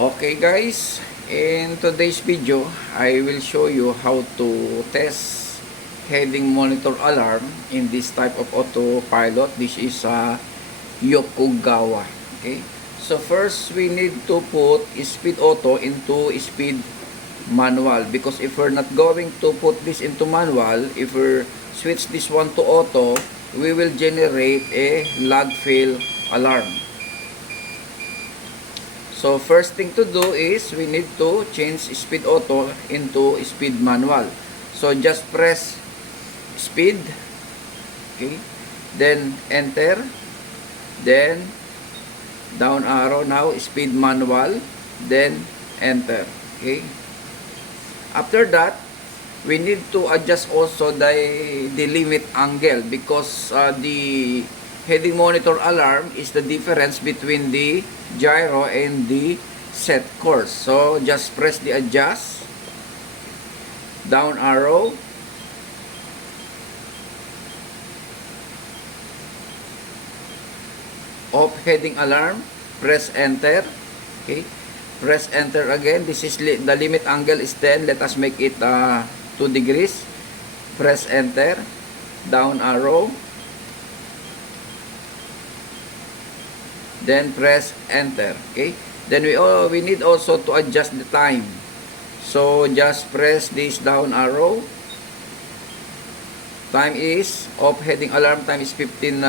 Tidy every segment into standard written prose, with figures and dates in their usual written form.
Okay guys, in today's video, I will show you how to test heading monitor alarm in this type of autopilot. This is Yokogawa. Okay, so first we need to put speed auto into speed manual, because if we're not going to put this into manual, if we switch this one to auto, we will generate a lag fail alarm. So first thing to do is we need to change speed auto into speed manual. So just press speed, okay, then enter, then down arrow, now speed manual, then enter. Okay, after that we need to adjust also the limit angle, because the heading monitor alarm is the difference between the gyro and the set course. So just press the adjust, down arrow, off heading alarm, press enter. Okay, press enter again. This is the limit angle is 10. Let us make it 2 degrees. Press enter, down arrow, then press enter. Okay, then we need also to adjust the time. So just press this down arrow. Time is off heading alarm, time is 15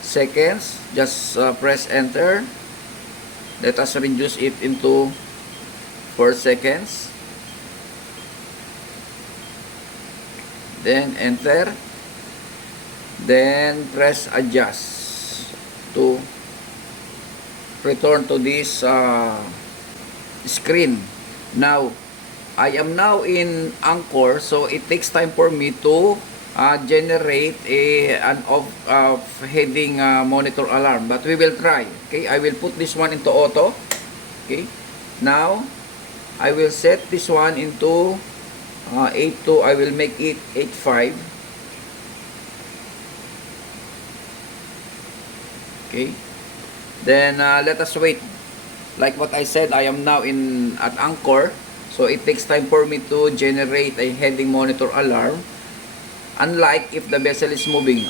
seconds. Just press enter. Let us reduce it into 4 seconds, then enter, then press adjust to return to this screen. Now I am now in anchor, so it takes time for me to generate an off heading monitor alarm, but we will try. Okay, I will put this one into auto. Okay, now I will set this one into 8.2. I will make it 8.5. okay, then let us wait. Like what I said, I am now at anchor, so it takes time for me to generate a heading monitor alarm. Unlike if the vessel is moving.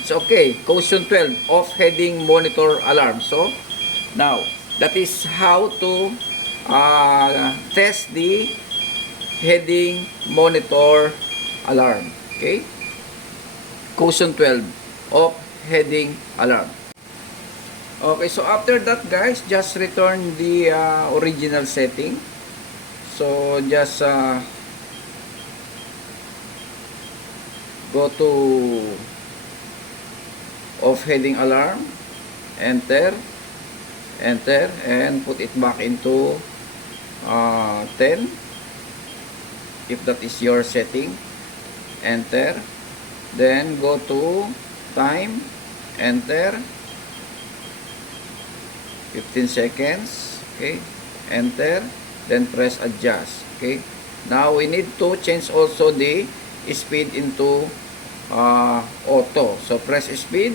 It's okay. Caution 12, off heading monitor alarm. So now that is how to test the heading monitor alarm. Okay, caution 12, off heading alarm. Okay, so after that guys, just return the original setting. So just go to off heading alarm, enter, and put it back into 10 if that is your setting. Enter, then go to time, enter, 15 seconds. Okay, enter, then press adjust. Okay, now we need to change also the speed into auto. So press speed,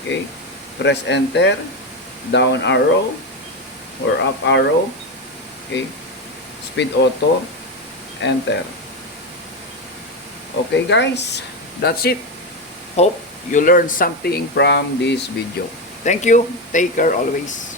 okay, press enter, down arrow or up arrow, okay, speed auto, enter. Okay guys, that's it. Hope you learned something from this video. Thank you. Take care always.